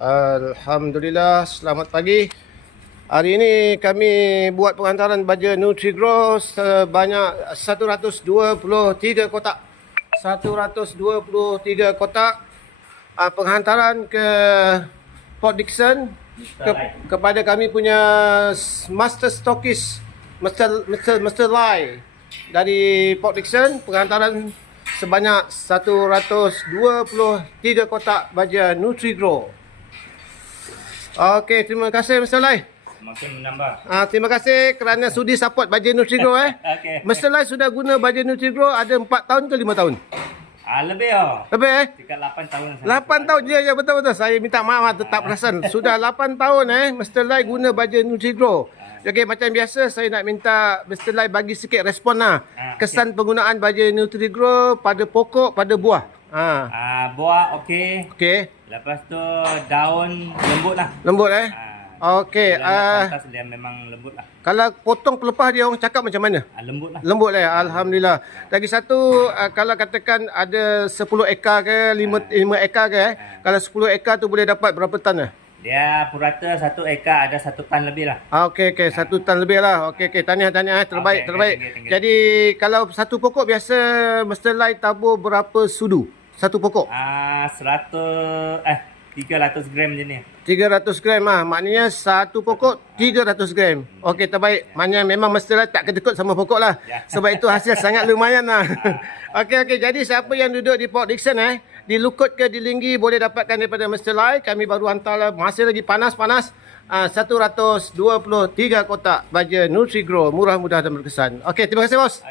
Alhamdulillah, selamat pagi. Hari ini kami buat penghantaran baja Nutrigrow sebanyak 123 kotak. 123 kotak penghantaran ke Port Dickson kepada kami punya Master Stockist Mr. Lai dari Port Dickson. Penghantaran sebanyak 123 kotak baja Nutrigrow. Okey, terima kasih Mr. Lai. Semakin menambah. Terima kasih kerana sudi support baja Nutrigrow. Okey. Mr. Lai sudah guna baja Nutrigrow ada 4 tahun ke 5 tahun? Lebih oh. Lebih Dekat 8 tahun. 8 tahun je, ya betul-betul. Saya minta maaf tetap perasan. Sudah 8 tahun Mr. Lai guna baja Nutrigrow. Okey, macam biasa saya nak minta Mr. Lai bagi sikit respon lah. Kesan penggunaan baja Nutrigrow pada pokok, pada buah. Buah okey. Okey. Lepas tu daun lembut lah. Lembut Okey. Atas dia memang lembut lah. Kalau potong pelepah dia orang cakap macam mana? Lembut lah. Lembut Alhamdulillah. Lagi satu, kalau katakan ada 10 ekar ke 5 ekar ke kalau 10 ekar tu boleh dapat berapa tan Dia purata 1 ekar ada 1 tan lebih lah. Okey, 1 tan lebih lah. Okey, tahniah terbaik. Tinggi. Jadi kalau satu pokok biasa Mr. Lai tabur berapa sudu? Satu pokok? 300 gram je ni. 300 gram maknanya satu pokok 300 gram. Okey, terbaik. Maknanya memang Mr. Lai tak ketekut sama pokok lah. Sebab itu hasil sangat lumayan lah. Okey, jadi siapa yang duduk di Port Dickson di Lukut ke di Linggi boleh dapatkan daripada Mr. Lai. Kami baru hantar lah, masih lagi panas-panas. 123 kotak baja Nutrigrow, murah, mudah dan berkesan. Okey, terima kasih bos.